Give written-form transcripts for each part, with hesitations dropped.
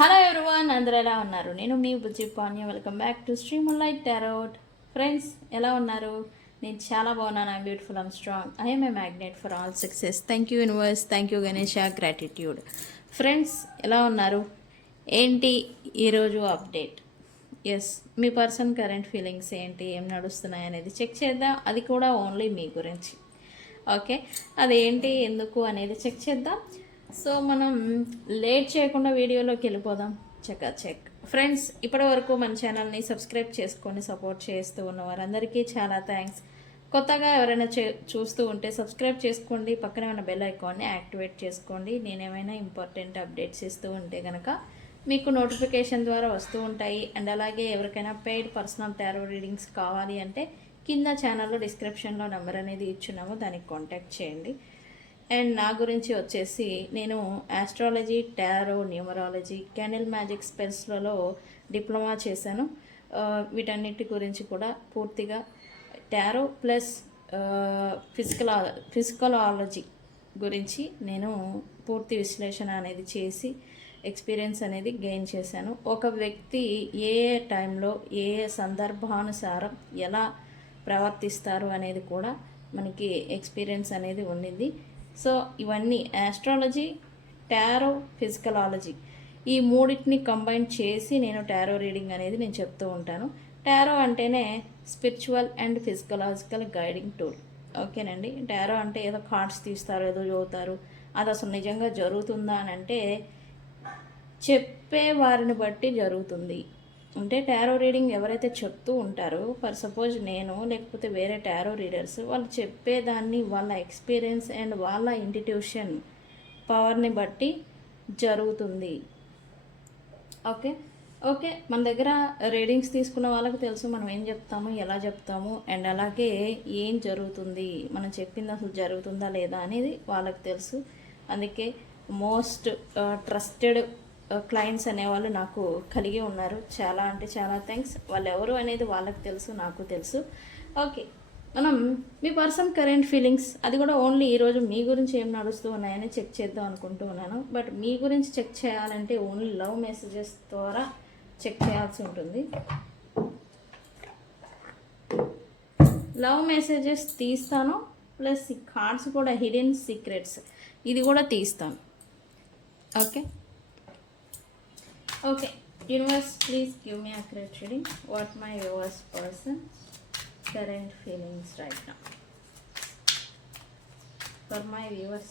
Hello everyone, అందరూ ఎలా ఉన్నారు? నేను మీ Bujji Panya. Welcome back to stream light tarot. Friends, ఎలా ఉన్నారు? నేను చాలా బాగున్నాను. I'm beautiful, I'm strong, I'm a magnet for all success. Thank you universe, thank you Ganesha, gratitude. Friends, ఎలా ఉన్నారు? ఏంటి ఈరోజు అప్డేట్? ఎస్, మీ పర్సన్ కరెంట్ ఫీలింగ్స్ ఏంటి, ఏం నడుస్తున్నాయి అనేది చెక్ చేద్దాం. అది కూడా ఓన్లీ మీ గురించి. ఓకే, అదేంటి ఎందుకు అనేది చెక్ చేద్దాం. సో మనం లేట్ చేయకుండా వీడియోలోకి వెళ్ళిపోదాం. చెక్ ఫ్రెండ్స్, ఇప్పటి వరకు మన ఛానల్ని సబ్స్క్రైబ్ చేసుకొని సపోర్ట్ చేస్తూ ఉన్న వారందరికీ చాలా థ్యాంక్స్. కొత్తగా ఎవరైనా చూస్తూ ఉంటే సబ్స్క్రైబ్ చేసుకోండి. పక్కనే ఉన్న బెల్ ఐకాన్ని యాక్టివేట్ చేసుకోండి. నేనేమైనా ఇంపార్టెంట్ అప్డేట్స్ ఇస్తూ ఉంటే కనుక మీకు నోటిఫికేషన్ ద్వారా వస్తూ ఉంటాయి. అండ్ అలాగే ఎవరికైనా పెయిడ్ పర్సనల్ టారో రీడింగ్స్ కావాలి అంటే కింద ఛానల్లో డిస్క్రిప్షన్లో నెంబర్ అనేది ఇచ్చున్నాము, దానికి కాంటాక్ట్ చేయండి. అండ్ నా గురించి వచ్చేసి నేను astrology, tarot, numerology, candle magic స్పెల్స్లలో డిప్లొమా చేశాను. వీటన్నిటి గురించి కూడా పూర్తిగా టారో ప్లస్ ఫిజికలాలజీ గురించి నేను పూర్తి విశ్లేషణ అనేది చేసి ఎక్స్పీరియన్స్ అనేది గెయిన్ చేశాను. ఒక వ్యక్తి ఏ ఏ టైంలో ఏ ఏ సందర్భానుసారం ఎలా ప్రవర్తిస్తారు అనేది కూడా మనకి ఎక్స్పీరియన్స్ అనేది ఉండింది. సో ఇవన్నీ ఆస్ట్రాలజీ, టారో, ఫిజికలాలజీ ఈ మూడింటిని కంబైన్ చేసి నేను టారో రీడింగ్ అనేది నేను చెప్తూ ఉంటాను. టారో అంటేనే స్పిరిచువల్ అండ్ ఫిజికలాజికల్ గైడింగ్ టూల్. ఓకేనండి. టారో అంటే ఏదో కార్డ్స్ తీస్తారు, ఏదో చదువుతారు, అది అసలు నిజంగా జరుగుతుందా అని అంటే చెప్పే వారిని బట్టి జరుగుతుంది. అంటే టారో రీడింగ్ ఎవరైతే చెప్తూ ఉంటారో, ఫర్ సపోజ్ నేను లేకపోతే వేరే టారో రీడర్స్, వాళ్ళు చెప్పేదాన్ని వాళ్ళ ఎక్స్పీరియన్స్ అండ్ వాళ్ళ ఇంటిట్యూషన్ పవర్ని బట్టి జరుగుతుంది. ఓకే ఓకే మన దగ్గర రీడింగ్స్ తీసుకున్న వాళ్ళకి తెలుసు మనం ఏం చెప్తాము, ఎలా చెప్తాము, అండ్ అలాగే ఏం జరుగుతుంది, మనం చెప్పింది అసలు జరుగుతుందా లేదా అనేది వాళ్ళకి తెలుసు. అందుకే మోస్ట్ ట్రస్టెడ్ క్లయింట్స్ అనేవాళ్ళు నాకు కలిగి ఉన్నారు. చాలా అంటే చాలా థ్యాంక్స్. వాళ్ళు ఎవరు అనేది వాళ్ళకి తెలుసు, నాకు తెలుసు. ఓకే, మనం మీ పర్సన్ కరెంట్ ఫీలింగ్స్, అది కూడా ఓన్లీ ఈరోజు మీ గురించి ఏం నడుస్తూ ఉన్నాయని చెక్ చేద్దాం అనుకుంటూ ఉన్నాను. బట్ మీ గురించి చెక్ చేయాలంటే ఓన్లీ లవ్ మెసేజెస్ ద్వారా చెక్ చేయాల్సి ఉంటుంది. లవ్ మెసేజెస్ తీస్తాను, ప్లస్ ఈ కార్డ్స్ కూడా హిడెన్ సీక్రెట్స్ ఇది కూడా తీస్తాను. Okay okay universe, please give me accurate reading what my viewers person current feelings right now for my viewers.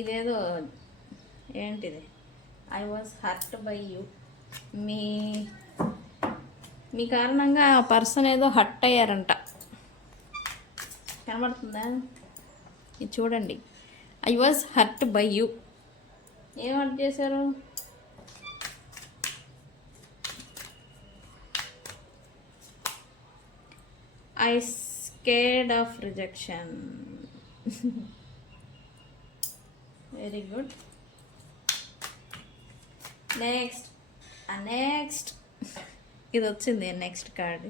ఇదేదో ఏంటిది, I was hurt by you. మీ కారణంగా ఆ పర్సన్ ఏదో హర్ట్ అయ్యారంట. కనబడుతుందా? ఇది చూడండి. I was hurt by you. ఏం హర్ట్ చేశారు? I scared of rejection. Very good. Next ఇది వచ్చింది next card.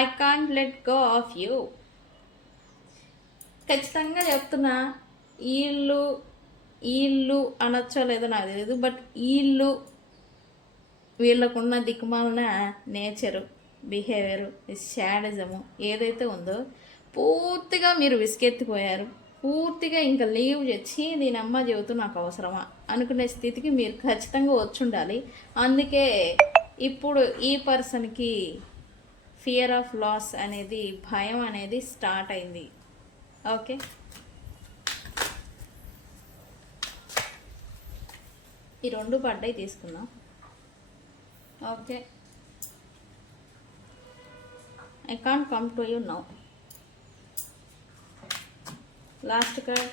I can't let go of you. ఖచ్చితంగా చెప్తున్నా, వీళ్ళు అనొచ్చో లేదో నాకు తెలియదు, బట్ వీళ్ళకున్న దిక్కుమాలిన నేచరు, బిహేవియరు, శాడిజము ఏదైతే ఉందో పూర్తిగా మీరు విసుకెత్తిపోయారు. పూర్తిగా ఇంకా లీవ్ చేసి దీని అమ్మ చెబుతూ నాకు అవసరమా అనుకునే స్థితికి మీరు ఖచ్చితంగా వచ్చి ఉండాలి. అందుకే ఇప్పుడు ఈ పర్సన్కి ఫియర్ ఆఫ్ లాస్ అనేది, భయం అనేది స్టార్ట్ అయింది. ఓకే, ఈ రెండు పడ్డాయి, తీసుకుందాం. Okay, I can't come to you now. Last card.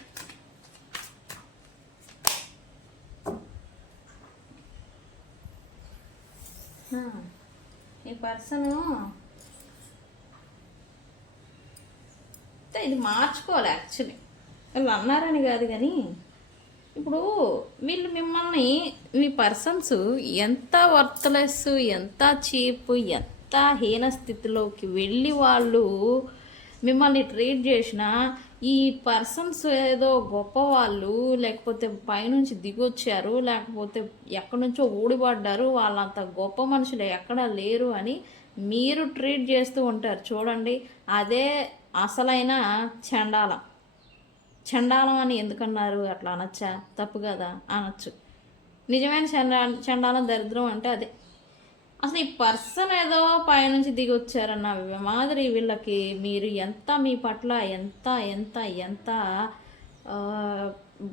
ఈ పర్సను ఇది మార్చుకోవాలి. యాక్చువల్లీ వాళ్ళు అన్నారని కాదు, కానీ ఇప్పుడు వీళ్ళు మిమ్మల్ని, మీ పర్సన్స్ ఎంత వర్త్లెస్, ఎంత చీప్, ఎంత హీన స్థితిలోకి వెళ్ళి వాళ్ళు మిమ్మల్ని ట్రీట్ చేసినా ఈ పర్సన్స్ ఏదో గొప్పవాళ్ళు, లేకపోతే పైనుంచి దిగొచ్చారు, లేకపోతే ఎక్కడి నుంచో ఊడిపడ్డారు, వాళ్ళంత గొప్ప మనుషులు ఎక్కడా లేరు అని మీరు ట్రీట్ చేస్తూ ఉంటారు చూడండి. అదే అసలైన చండాలం. చండాలం అని ఎందుకన్నారు? అట్లా అనొచ్చా? తప్పు కదా, అనొచ్చు. నిజమైన చండాలం దరిద్రం అంటే అదే. అసలు ఈ పర్సన్ ఏదో పైనుంచి దిగి వచ్చారన్న మాదిరి వీళ్ళకి మీరు ఎంత, మీ పట్ల ఎంత ఎంత ఎంత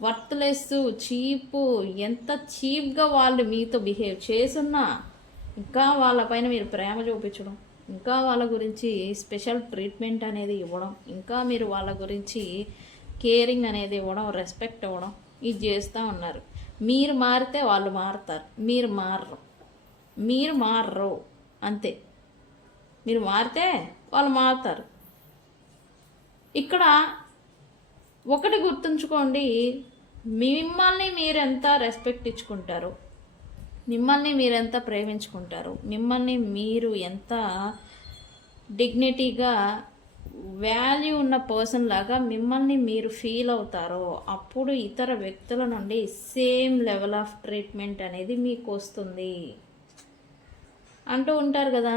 వర్త్లెస్, చీపు, ఎంత చీప్గా వాళ్ళు మీతో బిహేవ్ చేసున్నా ఇంకా వాళ్ళపైన మీరు ప్రేమ చూపించడం, ఇంకా వాళ్ళ గురించి స్పెషల్ ట్రీట్మెంట్ అనేది ఇవ్వడం, ఇంకా మీరు వాళ్ళ గురించి కేరింగ్ అనేది ఇవ్వడం, రెస్పెక్ట్ ఇవ్వడం, ఇది చేస్తూ ఉన్నారు. మీరు మారితే వాళ్ళు మారుతారు, మీరు మారరు అంతే. మీరు మారితే వాళ్ళు మారుతారు. ఇక్కడ ఒకటి గుర్తుంచుకోండి, మిమ్మల్ని మీరెంత రెస్పెక్ట్ ఇచ్చుకుంటారు, మిమ్మల్ని మీరెంత ప్రేమించుకుంటారు, మిమ్మల్ని మీరు ఎంత డిగ్నిటీగా వాల్యూ ఉన్న పర్సన్ లాగా మిమ్మల్ని మీరు ఫీల్ అవుతారో అప్పుడు ఇతర వ్యక్తుల నుండి సేమ్ లెవెల్ ఆఫ్ ట్రీట్మెంట్ అనేది మీకు వస్తుంది. అంటూ ఉంటారు కదా,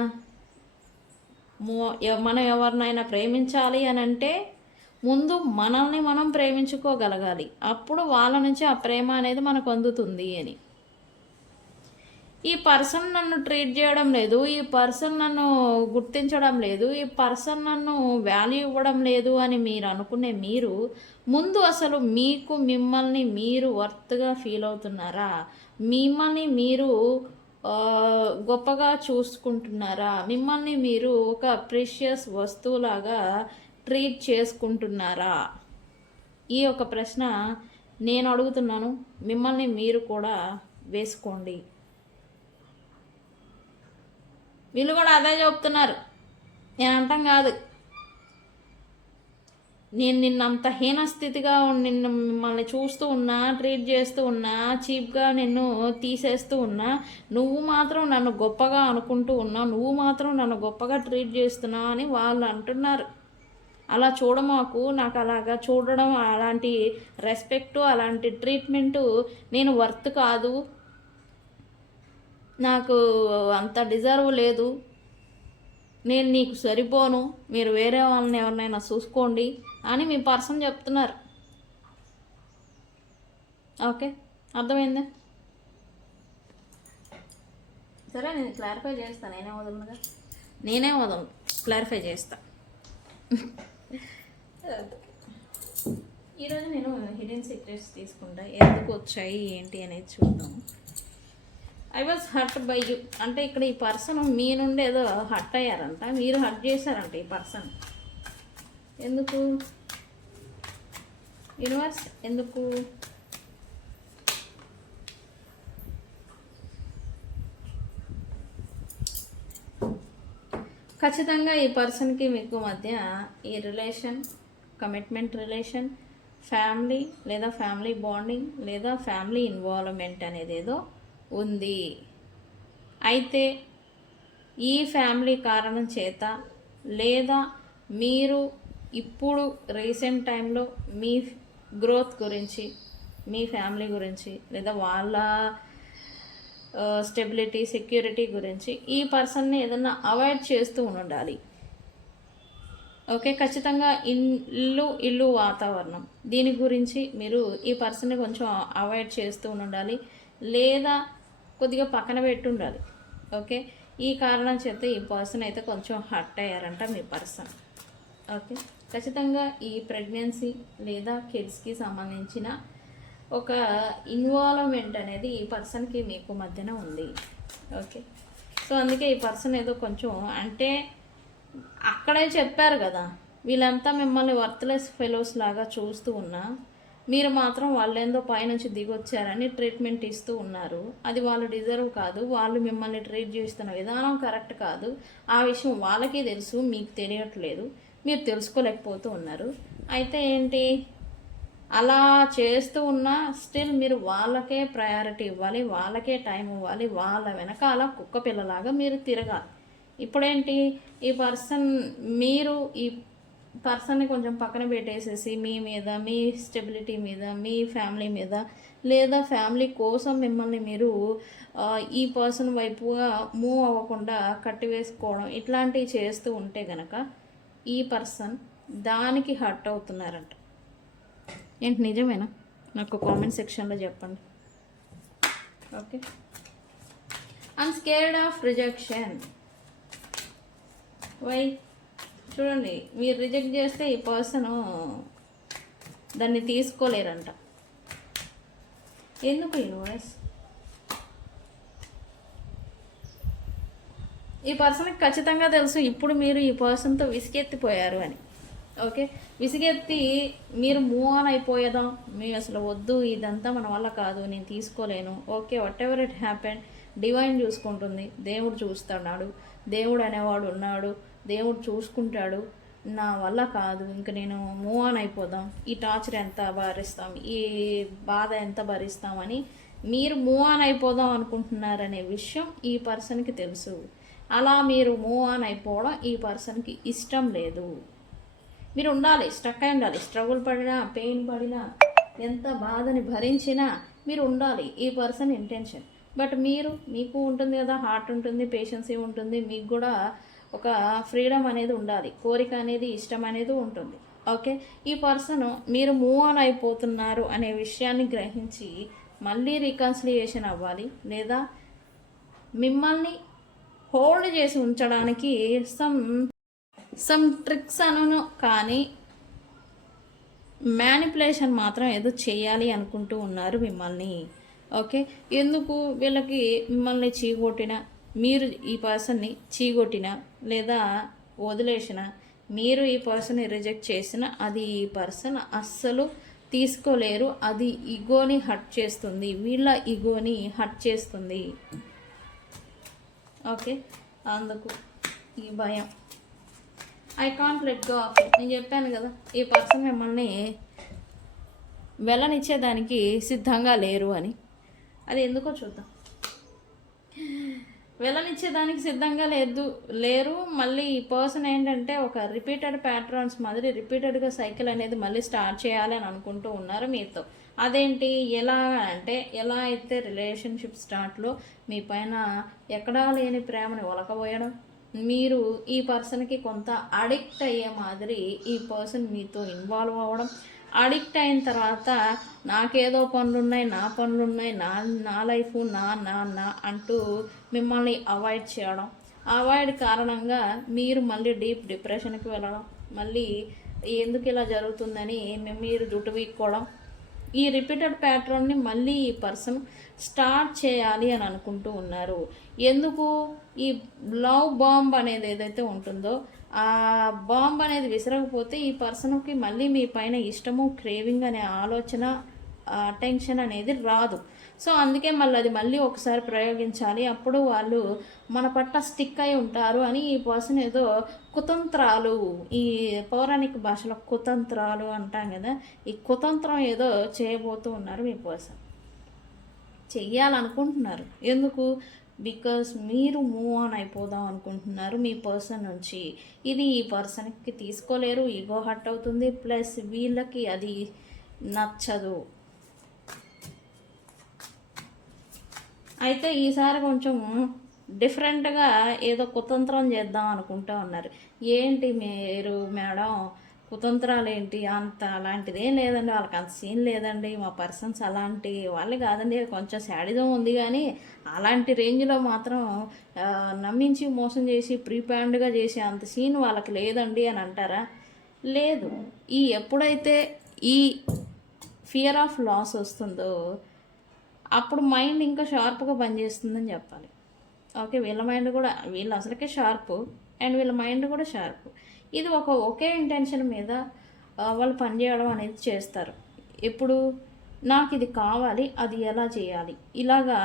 మనం ఎవరినైనా ప్రేమించాలి అని అంటే ముందు మనల్ని మనం ప్రేమించుకోగలగాలి, అప్పుడు వాళ్ళ నుంచి ఆ ప్రేమ అనేది మనకు అందుతుంది అని. ఈ పర్సన్ నన్ను ట్రీట్ చేయడం లేదు, ఈ పర్సన్ నన్ను గుర్తించడం లేదు, ఈ పర్సన్ నన్ను వాల్యూ ఇవ్వడం లేదు అని మీరు అనుకునే మీరు ముందు అసలు మిమ్మల్ని మీరు వర్త్గా ఫీల్ అవుతున్నారా? మిమ్మల్ని మీరు గొప్పగా చూసుకుంటున్నారా? మిమ్మల్ని మీరు ఒక ప్రెషియస్ వస్తువులాగా ట్రీట్ చేసుకుంటున్నారా? ఈ ఒక ప్రశ్న నేను అడుగుతున్నాను, మిమ్మల్ని మీరు కూడా వేసుకోండి. వీళ్ళు కూడా అదే చెప్తున్నారు, నేను అంటాం కాదు. నేను నిన్నంత హీనస్థితిగా మిమ్మల్ని చూస్తూ ఉన్నా, ట్రీట్ చేస్తూ ఉన్నా, చీప్గా నిన్ను తీసేస్తూ ఉన్నా, నువ్వు మాత్రం నన్ను గొప్పగా అనుకుంటూ ఉన్నా, నువ్వు మాత్రం నన్ను గొప్పగా ట్రీట్ చేస్తున్నావు అని వాళ్ళు అంటున్నారు. అలా చూడమాకు, నాకు అలాగా చూడడం, అలాంటి రెస్పెక్టు, అలాంటి ట్రీట్మెంటు నేను వర్త్ కాదు, నాకు అంత డిజర్వ్ లేదు, నేను నీకు సరిపోను, మీరు వేరే వాళ్ళని ఎవరినైనా చూసుకోండి అని మీ పర్సన్ చెప్తున్నారు. ఓకే, అర్థమైందా? సరే, నేను క్లారిఫై చేస్తాను. నేనే వదలను, క్లారిఫై చేస్తా. ఈరోజు నేను హిడెన్ సీక్రెట్స్ తీసుకుంటా, ఎందుకు వచ్చాయి ఏంటి అనేది చూద్దాం. I was hurt by you అంటే ఇక్కడ ఈ పర్సన్ మీ నుండి ఏదో హర్ట్ అయ్యారంట, మీరు హర్ట్ చేశారంట ఈ పర్సన్. ఎందుకు యూనివర్స్, ఎందుకు? ఖచ్చితంగా ఈ పర్సన్కి మీకు మధ్య ఈ రిలేషన్, కమిట్మెంట్ రిలేషన్, ఫ్యామిలీ లేదా ఫ్యామిలీ బాండింగ్ లేదా ఫ్యామిలీ ఇన్వాల్వ్మెంట్ అనేది ఏదో ఉంది. అయితే ఈ ఫ్యామిలీ కారణం చేత లేదా మీరు ఇప్పుడు రీసెంట్ టైంలో మీ గ్రోత్ గురించి, మీ ఫ్యామిలీ గురించి లేదా వాళ్ళ స్టెబిలిటీ, సెక్యూరిటీ గురించి ఈ పర్సన్ని ఏదన్నా అవాయిడ్ చేస్తూ ఉండాలి. ఓకే, ఖచ్చితంగా ఇల్లు వాతావరణం దీని గురించి మీరు ఈ పర్సన్ని కొంచెం అవాయిడ్ చేస్తూ ఉండాలి లేదా కొద్దిగా పక్కన పెట్టి ఉండాలి. ఓకే, ఈ కారణం చేత ఈ పర్సన్ అయితే కొంచెం హర్ట్ అయ్యారంట మీ పర్సన్. ఓకే, ఖచ్చితంగా ఈ ప్రెగ్నెన్సీ లేదా కిడ్స్కి సంబంధించిన ఒక ఇన్వాల్వ్మెంట్ అనేది ఈ పర్సన్కి మీకు మధ్యన ఉంది. ఓకే, సో అందుకే ఈ పర్సన్ ఏదో కొంచెం అంటే అక్కడే చెప్పారు కదా, వీళ్ళంతా మిమ్మల్ని వర్త్లెస్ ఫెలోస్ లాగా చూస్తూ ఉన్నా మీరు మాత్రం వాళ్ళేందో పైనుంచి దిగొచ్చారని ట్రీట్మెంట్ ఇస్తూ ఉన్నారు. అది వాళ్ళు డిజర్వ్ కాదు, వాళ్ళు మిమ్మల్ని ట్రీట్ చేస్తున్న విధానం కరెక్ట్ కాదు. ఆ విషయం వాళ్ళకి తెలుసు, మీకు తెలియట్లేదు, మీరు తెలుసుకోలేకపోతూ ఉన్నారు. అయితే ఏంటి, అలా చేస్తూ ఉన్నా స్టిల్ మీరు వాళ్ళకే ప్రయారిటీ ఇవ్వాలి, వాళ్ళకే టైం ఇవ్వాలి, వాళ్ళ వెనకాల కుక్క పిల్లలాగా మీరు తిరగాలి. ఇప్పుడేంటి, ఈ పర్సన్ మీరు ఈ పర్సన్ని కొంచెం పక్కన పెట్టేసేసి మీ మీద, మీ స్టెబిలిటీ మీద, మీ ఫ్యామిలీ మీద, లేదా ఫ్యామిలీ కోసం మిమ్మల్ని మీరు ఈ పర్సన్ వైపుగా మూవ్ అవ్వకుండా కట్టివేసుకోవడం ఇట్లాంటివి చేస్తూ ఉంటే గనక ఈ పర్సన్ దానికి హర్ట్ అవుతున్నారంట. ఏంటి నిజమేనా? నాకు కామెంట్ సెక్షన్లో చెప్పండి. Okay, I'm scared of rejection. Why? చూడండి, మీరు రిజెక్ట్ చేస్తే ఈ పర్సన్ దాన్ని తీసుకోలేరంట. ఎందుకు యూనివర్స్? ఈ పర్సన్కి ఖచ్చితంగా తెలుసు ఇప్పుడు మీరు ఈ పర్సన్తో విసిగెత్తిపోయారు అని. ఓకే, విసిగెత్తి మీరు మూవ్ ఆన్ అయిపోయేదాం, మీరు అసలు వద్దు, ఇదంతా మన వల్ల కాదు, నేను తీసుకోలేను. Okay, whatever it happen, divine చూసుకుంటుంది, దేవుడు చూస్తున్నాడు, దేవుడు అనేవాడు ఉన్నాడు, దేవుడు చూసుకుంటాడు, నా వల్ల కాదు, ఇంక నేను మూవ్ ఆన్ అయిపోదాం, ఈ టార్చర్ ఎంత భరిస్తాం, ఈ బాధ ఎంత భరిస్తామని మీరు మూవ్ ఆన్ అయిపోదాం అనుకుంటున్నారనే విషయం ఈ పర్సన్కి తెలుసు. అలా మీరు మూవ్ ఆన్ అయిపోవడం ఈ పర్సన్కి ఇష్టం లేదు. మీరు ఉండాలి, స్ట్రక్ అయి ఉండాలి, స్ట్రగుల్ పడినా, పెయిన్ పడినా, ఎంత బాధని భరించినా మీరు ఉండాలి, ఈ పర్సన్ ఇంటెన్షన్. బట్ మీకు ఉంటుంది కదా, హార్ట్ ఉంటుంది, పేషెన్సీ ఉంటుంది, మీకు కూడా ఒక ఫ్రీడమ్ అనేది ఉండాలి, కోరిక అనేది, ఇష్టం అనేది ఉంటుంది. ఓకే, ఈ పర్సన్ మీరు మూవ్ ఆన్ అయిపోతున్నారు అనే విషయాన్ని గ్రహించి మళ్ళీ రికన్సిలియేషన్ అవ్వాలి, లేదా మిమ్మల్ని హోల్డ్ చేసి ఉంచడానికి సమ్ ట్రిక్స్ అనను కానీ మ్యానిపులేషన్ మాత్రం ఏదో చేయాలి అనుకుంటూ ఉన్నారు మిమ్మల్ని. ఓకే, ఎందుకు? వీళ్ళకి మిమ్మల్ని చీగొట్టిన, మీరు ఈ పర్సన్ని చీగొట్టిన లేదా వదిలేసిన, మీరు ఈ పర్సన్ని రిజెక్ట్ చేసిన, అది ఈ పర్సన్ అస్సలు తీసుకోలేరు. అది ఈగోని హర్ట్ చేస్తుంది, వీళ్ళ ఈగోని హర్ట్ చేస్తుంది. ఓకే, అందుకు ఈ భయం. I can't let go of it. నేను చెప్పాను కదా, ఈ పర్సన్ మిమ్మల్ని వెళ్ళనిచ్చేదానికి సిద్ధంగా లేరు అని. అది ఎందుకో చూద్దాం. వెళ్ళనిచ్చేదానికి సిద్ధంగా లేరు. మళ్ళీ ఈ పర్సన్ ఏంటంటే ఒక రిపీటెడ్ ప్యాటర్న్స్ మాదిరి రిపీటెడ్గా సైకిల్ అనేది మళ్ళీ స్టార్ట్ చేయాలి అని అనుకుంటూ ఉన్నారు మీతో. అదేంటి? ఎలా అంటే, ఎలా అయితే రిలేషన్షిప్ స్టార్ట్లో మీ పైన ఎక్కడా లేని ప్రేమని ఒలకబోయడం, మీరు ఈ పర్సన్కి కొంత అడిక్ట్ అయ్యే మాదిరి ఈ పర్సన్ మీతో ఇన్వాల్వ్ అవ్వడం, అడిక్ట్ అయిన తర్వాత నాకేదో పనులున్నాయి, నా లైఫ్ నా అంటూ మిమ్మల్ని అవాయిడ్ చేయడం, అవాయిడ్ కారణంగా మీరు మళ్ళీ డీప్ డిప్రెషన్కి వెళ్ళడం, మళ్ళీ ఎందుకు ఇలా జరుగుతుందని మీరు జుట్టు వీక్కోవడం, ఈ రిపీటెడ్ ప్యాటర్న్ని మళ్ళీ ఈ పర్సన్ స్టార్ట్ చేయాలి అని అనుకుంటూ ఉన్నారు. ఎందుకు? ఈ లవ్ బాంబ్ అనేది ఏదైతే ఉంటుందో ఆ బాంబ్ అనేది విసరకపోతే ఈ పర్సన్కి మళ్ళీ మీ పైన ఇష్టము, క్రేవింగ్ అనే ఆలోచన, టెన్షన్ అనేది రాదు. సో అందుకే మళ్ళీ ఒకసారి ప్రయోగించాలి, అప్పుడు వాళ్ళు మన పట్ల స్టిక్ అయి ఉంటారు అని ఈ పర్సన్ ఏదో కుతంత్రాలు, ఈ పౌరాణిక భాషలో కుతంత్రాలు అంటాం కదా, ఈ కుతంత్రం ఏదో చేయబోతూ ఉన్నారు మీ పర్సన్. చెయ్యాలనుకుంటున్నారు. ఎందుకు? బికాస్ మీరు మూవ్ ఆన్ అయిపోదాం అనుకుంటున్నారు మీ పర్సన్ నుంచి. ఇది ఈ పర్సన్కి తీసుకోలేరు, ఈగో హర్ట్ అవుతుంది, ప్లస్ వీళ్ళకి అది నచ్చదు. అయితే ఈసారి కొంచెం డిఫరెంట్గా ఏదో కుతంత్రం చేద్దాం అనుకుంటా ఉన్నారు. ఏంటి మీరు మేడం, కుతంత్రాలు ఏంటి? అలాంటిదేం లేదండి, వాళ్ళకి అంత సీన్ లేదండి, మా పర్సన్స్ అలాంటి వాళ్ళు కాదండి, కొంచెం శాడిజం ఉంది కానీ అలాంటి రేంజ్లో మాత్రం నమ్మించి మోసం చేసి ప్రీప్లాన్డ్గా చేసి అంత సీన్ వాళ్ళకి లేదండి అని అంటారా? లేదు. ఎప్పుడైతే ఈ ఫియర్ ఆఫ్ లాస్ వస్తుందో అప్పుడు మైండ్ ఇంకా షార్ప్గా పనిచేస్తుందని చెప్పాలి. ఓకే, వీళ్ళ మైండ్ కూడా, వీళ్ళు అసలుకే షార్ప్ అండ్ వీళ్ళ మైండ్ కూడా షార్ప్. ఇది ఒకే ఇంటెన్షన్ మీద వాళ్ళు పనిచేయడం అనేది చేస్తారు. ఇప్పుడు నాకు ఇది కావాలి, అది ఎలా చేయాలి, ఇలాగా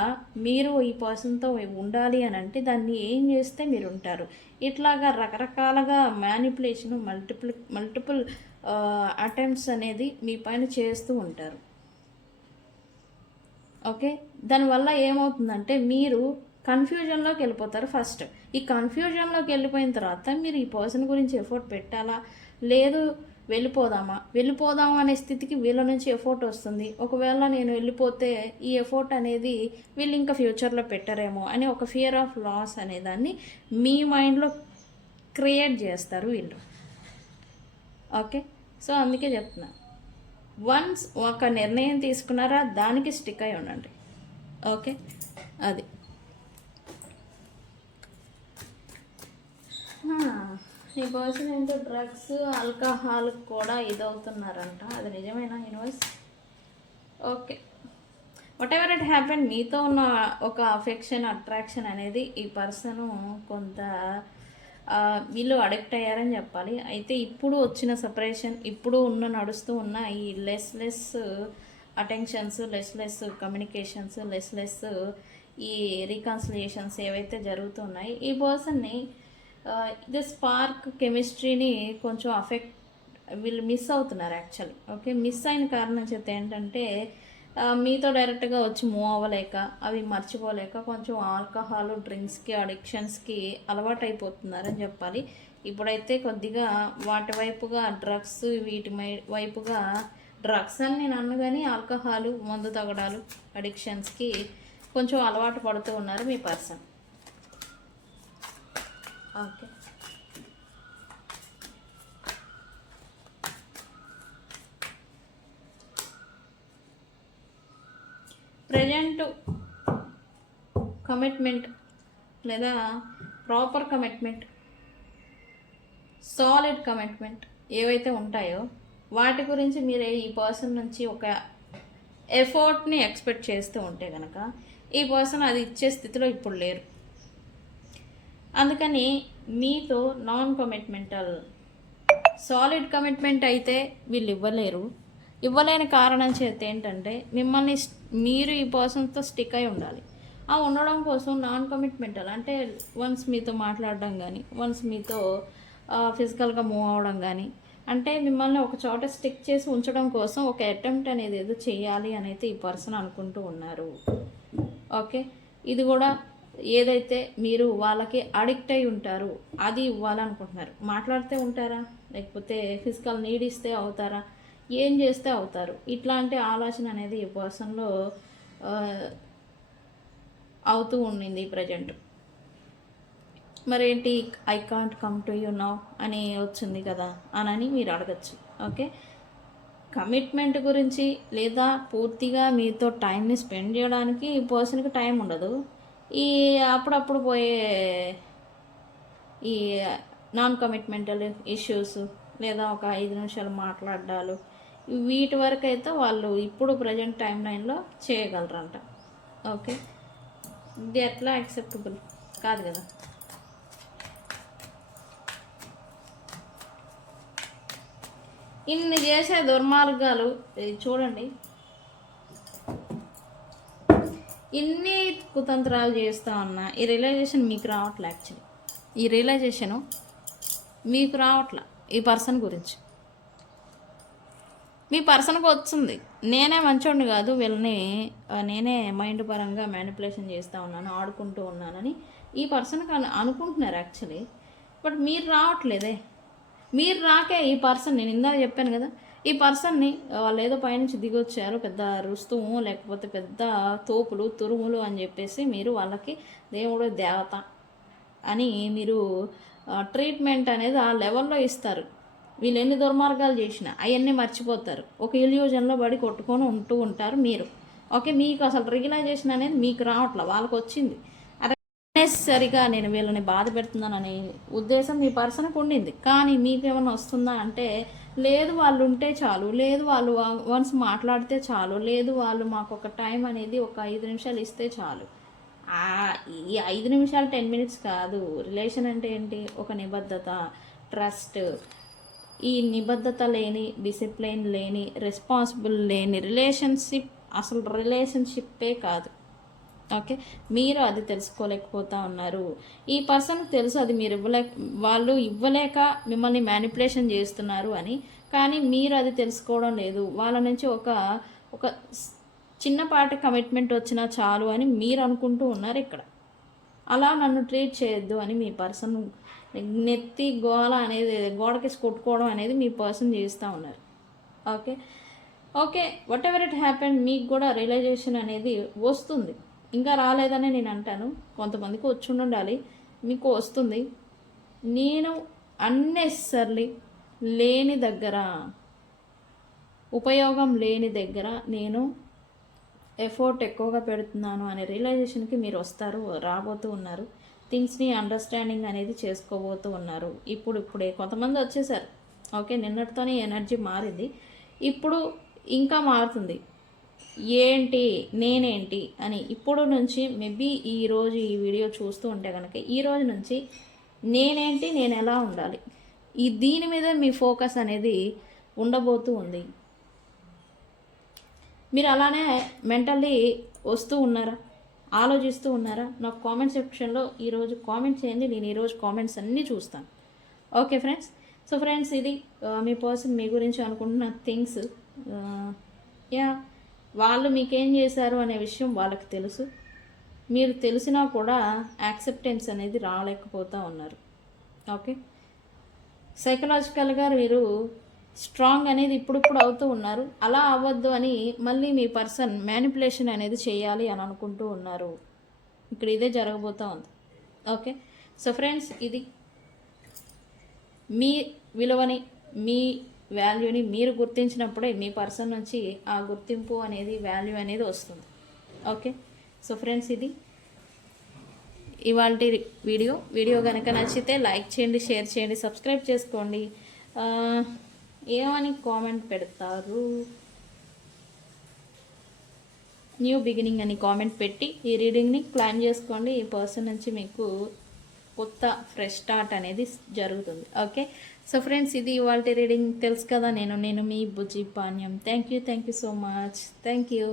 మీరు ఈ పర్సన్తో ఉండాలి అని అంటే దాన్ని ఏం చేస్తే మీరు ఉంటారు. ఇట్లాగా రకరకాలుగా మ్యానిపులేషన్, మల్టిపుల్ అటెంప్ట్స్ అనేది మీ పైన చేస్తూ ఉంటారు. ఓకే, దానివల్ల ఏమవుతుందంటే మీరు కన్ఫ్యూజన్లోకి వెళ్ళిపోతారు. ఫస్ట్ ఈ కన్ఫ్యూజన్లోకి వెళ్ళిపోయిన తర్వాత మీరు ఈ పర్సన్ గురించి ఎఫర్ట్ పెట్టాలా, లేదు వెళ్ళిపోదామా అనే స్థితికి వీళ్ళ నుంచి ఎఫోర్ట్ వస్తుంది. ఒకవేళ నేను వెళ్ళిపోతే ఈ ఎఫోర్ట్ అనేది వీళ్ళు ఇంకా ఫ్యూచర్లో పెట్టరేమో అని ఒక ఫియర్ ఆఫ్ లాస్ అనేదాన్ని మీ మైండ్లో క్రియేట్ చేస్తారు వీళ్ళు. ఓకే, సో అందుకే చెప్తున్నా, వన్స్ ఒక నిర్ణయం తీసుకున్నారా దానికి స్టిక్ అయి ఉండండి. ఓకే, అది ఈ పర్సన్ ఏంటో డ్రగ్స్ ఆల్కహాల్ కూడా ఇదవుతున్నారంట. అది నిజమేనా universe? Okay, whatever it happen, మీతో ఉన్న ఒక అఫెక్షన్ అట్రాక్షన్ అనేది ఈ పర్సను కొంత వీళ్ళు అడిక్ట్ అయ్యారని చెప్పాలి. అయితే ఇప్పుడు వచ్చిన సపరేషన్, ఇప్పుడు నడుస్తూ ఉన్న ఈ less attentions, less communications, less ఈ రీకన్సిలియేషన్స్ ఏవైతే జరుగుతున్నాయి, ఈ పర్సన్ని ఇది స్పార్క్ కెమిస్ట్రీని కొంచెం వీళ్ళు మిస్ అవుతున్నారు యాక్చువల్లీ. ఓకే, మిస్ అయిన కారణం చేత ఏంటంటే మీతో డైరెక్ట్గా వచ్చి మూవ్ అవ్వలేక, అవి మర్చిపోలేక కొంచెం ఆల్కహాల్ డ్రింక్స్కి అడిక్షన్స్కి అలవాటు అయిపోతున్నారని చెప్పాలి. ఇప్పుడైతే కొద్దిగా వాటి వైపుగా డ్రగ్స్, వీటి వైపుగా డ్రగ్స్ అని నేను అన్ను కానీ ఆల్కహాల్, మందు తగడాలు, అడిక్షన్స్కి కొంచెం అలవాటు పడుతూ ఉన్నారు మీ పర్సన్. ఓకే, ప్రజెంట్ కమిట్మెంట్ లేదా ప్రాపర్ కమిట్మెంట్, సాలిడ్ కమిట్మెంట్ ఏవైతే ఉంటాయో వాటి గురించి మీరు ఈ పర్సన్ నుంచి ఒక ఎఫర్ట్ని ఎక్స్పెక్ట్ చేస్తూ ఉంటే కనుక ఈ పర్సన్ అది ఇచ్చే స్థితిలో ఇప్పుడు లేరు. అందుకని మీతో నాన్ కమిట్మెంటల్, సాలిడ్ కమిట్మెంట్ అయితే వీళ్ళు ఇవ్వలేని కారణం చేత ఏంటంటే మిమ్మల్ని మీరు ఈ పర్సన్తో స్టిక్ అయి ఉండాలి. ఆ ఉండడం కోసం నాన్ కమిట్మెంటల్ అంటే వన్స్ మీతో మాట్లాడడం కానీ, వన్స్ మీతో ఫిజికల్గా మూవ్ అవ్వడం కానీ, అంటే మిమ్మల్ని ఒక చోట స్టిక్ చేసి ఉంచడం కోసం ఒక అటెంప్ట్ అనేది ఏదో చేయాలి అని అయితే ఈ పర్సన్ అనుకుంటూ ఉన్నారు. ఓకే, ఇది కూడా ఏదైతే మీరు వాళ్ళకి అడిక్ట్ అయి ఉంటారు అది ఇవ్వాలనుకుంటున్నారు. మాట్లాడితే ఉంటారా, లేకపోతే ఫిజికల్ నీడ్ ఇస్తే అవుతారా, ఏం చేస్తే అవుతారు, ఇట్లాంటి ఆలోచన అనేది ఈ పర్సన్లో అవుతూ ఉండింది ప్రజెంట్. మరేంటి I can't come to you now అని వచ్చింది కదా అని మీరు అడగచ్చు. ఓకే, కమిట్మెంట్ గురించి లేదా పూర్తిగా మీతో టైంని స్పెండ్ చేయడానికి ఈ పర్సన్కి టైం ఉండదు. ఈ అప్పుడప్పుడు పోయే ఈ నాన్ కమిట్మెంటల్ ఇష్యూస్ లేదా ఒక 5 నిమిషాలు మాట్లాడాలు, వీటి వరకు అయితే వాళ్ళు ఇప్పుడు ప్రజెంట్ టైం లైన్లో చేయగలరంట. ఓకే, ఇది ఎట్లా యాక్సెప్టబుల్ కాదు కదా. ఇన్ని చేసే దుర్మార్గాలు చూడండి, ఇన్ని కుతంత్రాలు చేస్తూ ఉన్నా ఈ రియలైజేషన్ మీకు రావట్లే. యాక్చువల్లీ ఈ రియలైజేషను మీకు రావట్లే ఈ పర్సన్ గురించి. మీ పర్సన్కి వచ్చింది, నేనే మంచోడిని కాదు, వీళ్ళని నేనే మైండ్ పరంగా మ్యానిపులేషన్ చేస్తూ ఉన్నాను, ఆడుకుంటూ ఉన్నానని ఈ పర్సన్కి అనుకుంటున్నారు యాక్చువల్లీ. బట్ మీరు రావట్లేదే. మీరు రాకే ఈ పర్సన్, నేను ఇందాక చెప్పాను కదా, ఈ పర్సన్ని వాళ్ళు ఏదో పైనుంచి దిగొచ్చారు, పెద్ద రుస్తుము లేకపోతే పెద్ద తోపులు తురుములు అని చెప్పేసి మీరు వాళ్ళకి దేవుడు దేవత అని మీరు ట్రీట్మెంట్ అనేది ఆ లెవెల్లో ఇస్తారు. వీళ్ళు ఎన్ని దుర్మార్గాలు చేసినా అవన్నీ మర్చిపోతారు, ఒక ఇల్యూజన్లో పడి కొట్టుకొని ఉంటూ ఉంటారు మీరు. ఓకే, మీకు అసలు రియలైజేషన్ అనేది మీకు రావట్లే, వాళ్ళకి వచ్చింది. సరిగా నేను వీళ్ళని బాధ పెడుతున్నానని ఉద్దేశం మీ పర్సన్కి ఉండింది, కానీ మీకేమైనా వస్తుందా అంటే లేదు, వాళ్ళు ఉంటే చాలు, లేదు వాళ్ళు వన్స్ మాట్లాడితే చాలు, లేదు వాళ్ళు మాకు ఒక టైం అనేది ఒక 5 నిమిషాలు ఇస్తే చాలు. ఈ 5 నిమిషాలు 10 మినిట్స్ కాదు. రిలేషన్ అంటే ఏంటి? ఒక నిబద్ధత, ట్రస్ట్. ఈ నిబద్ధత లేని, డిసిప్లిన్ లేని, రెస్పాన్సిబుల్ లేని రిలేషన్షిప్ అసలు రిలేషన్షిప్పే కాదు. ఓకే, మీరు అది తెలుసుకోలేకపోతా ఉన్నారు. ఈ పర్సన్కి తెలుసు అది మీరు వాళ్ళు ఇవ్వలేక మిమ్మల్ని మ్యానిపులేషన్ చేస్తున్నారు అని, కానీ మీరు అది తెలుసుకోవడం లేదు. వాళ్ళ నుంచి ఒక చిన్నపాటి కమిట్మెంట్ వచ్చినా చాలు అని మీరు అనుకుంటూ ఉన్నారు ఇక్కడ. అలా నన్ను ట్రీట్ చేయొద్దు అని మీ పర్సన్ నెత్తి గోల అనేది గోడకేసి కొట్టుకోవడం అనేది మీ పర్సన్ చేస్తూ ఉన్నారు. Okay okay, whatever it happen, మీకు కూడా రియలైజేషన్ అనేది వస్తుంది. ఇంకా రాలేదని నేను అంటాను, కొంతమందికి వచ్చి ఉండాలి, మీకు వస్తుంది. నేను అన్నెసర్లీ లేని దగ్గర, ఉపయోగం లేని దగ్గర నేను ఎఫర్ట్ ఎక్కువగా పెడుతున్నాను అనే రియలైజేషన్కి మీరు వస్తారు, రాబోతూ ఉన్నారు. థింగ్స్ని అండర్స్టాండింగ్ అనేది చేసుకోబోతూ ఉన్నారు. ఇప్పుడే కొంతమంది వచ్చేసారు. ఓకే, నిన్నటితోనే ఎనర్జీ మారింది, ఇప్పుడు ఇంకా మారుతుంది. ఏంటి నేనేంటి అని ఇప్పుడు నుంచి మేబీ ఈరోజు ఈ వీడియో చూస్తూ ఉంటే కనుక ఈ రోజు నుంచి నేనేంటి, నేను ఎలా ఉండాలి, దీని మీద మీ ఫోకస్ అనేది ఉండబోతూ ఉంది. మీరు అలానే మెంటల్లీ వస్తూ ఉన్నారా, ఆలోచిస్తూ ఉన్నారా? నాకు కామెంట్ సెక్షన్లో ఈరోజు కామెంట్ చేయండి, నేను ఈరోజు కామెంట్స్ అన్నీ చూస్తాను. ఓకే ఫ్రెండ్స్, సో ఫ్రెండ్స్ ఇది మీ పర్సన్ మీ గురించి అనుకుంటున్న థింగ్స్. యా, వాళ్ళు మీకేం చేశారు అనే విషయం వాళ్ళకి తెలుసు. మీరు తెలిసినా కూడా యాక్సెప్టెన్స్ అనేది రాలేకపోతూ ఉన్నారు. ఓకే, సైకలాజికల్గా మీరు స్ట్రాంగ్ అనేది ఇప్పుడిప్పుడు అవుతూ ఉన్నారు. అలా అవ్వద్దు అని మళ్ళీ మీ పర్సన్ మ్యానిపులేషన్ అనేది చేయాలి అని అనుకుంటూ ఉన్నారు. ఇక్కడ ఇదే జరగబోతూ ఉంది. ఓకే, సో ఫ్రెండ్స్ ఇది మీ విలువని, మీ వాల్యూని మీరు గుర్తించినప్పుడే మీ పర్సన్ నుంచి ఆ గుర్తింపు అనేది, వాల్యూ అనేది వస్తుంది. ఓకే, సో ఫ్రెండ్స్ ఇది ఇవాళ వీడియో కనుక నచ్చితే లైక్ చేయండి, షేర్ చేయండి, సబ్స్క్రైబ్ చేసుకోండి. ఏమని కామెంట్ పెడతారు? న్యూ బిగినింగ్ అని కామెంట్ పెట్టి ఈ రీడింగ్ని క్లైమ్ చేసుకోండి. ఈ పర్సన్ నుంచి మీకు కొత్త ఫ్రెష్ స్టార్ట్ అనేది జరుగుతుంది. ఓకే, సో ఫ్రెండ్స్ ఇది ఇవాళ రీడింగ్. తెలుసు కదా, నేను మీ Bujji Panyam. Thank you so much. Thank you.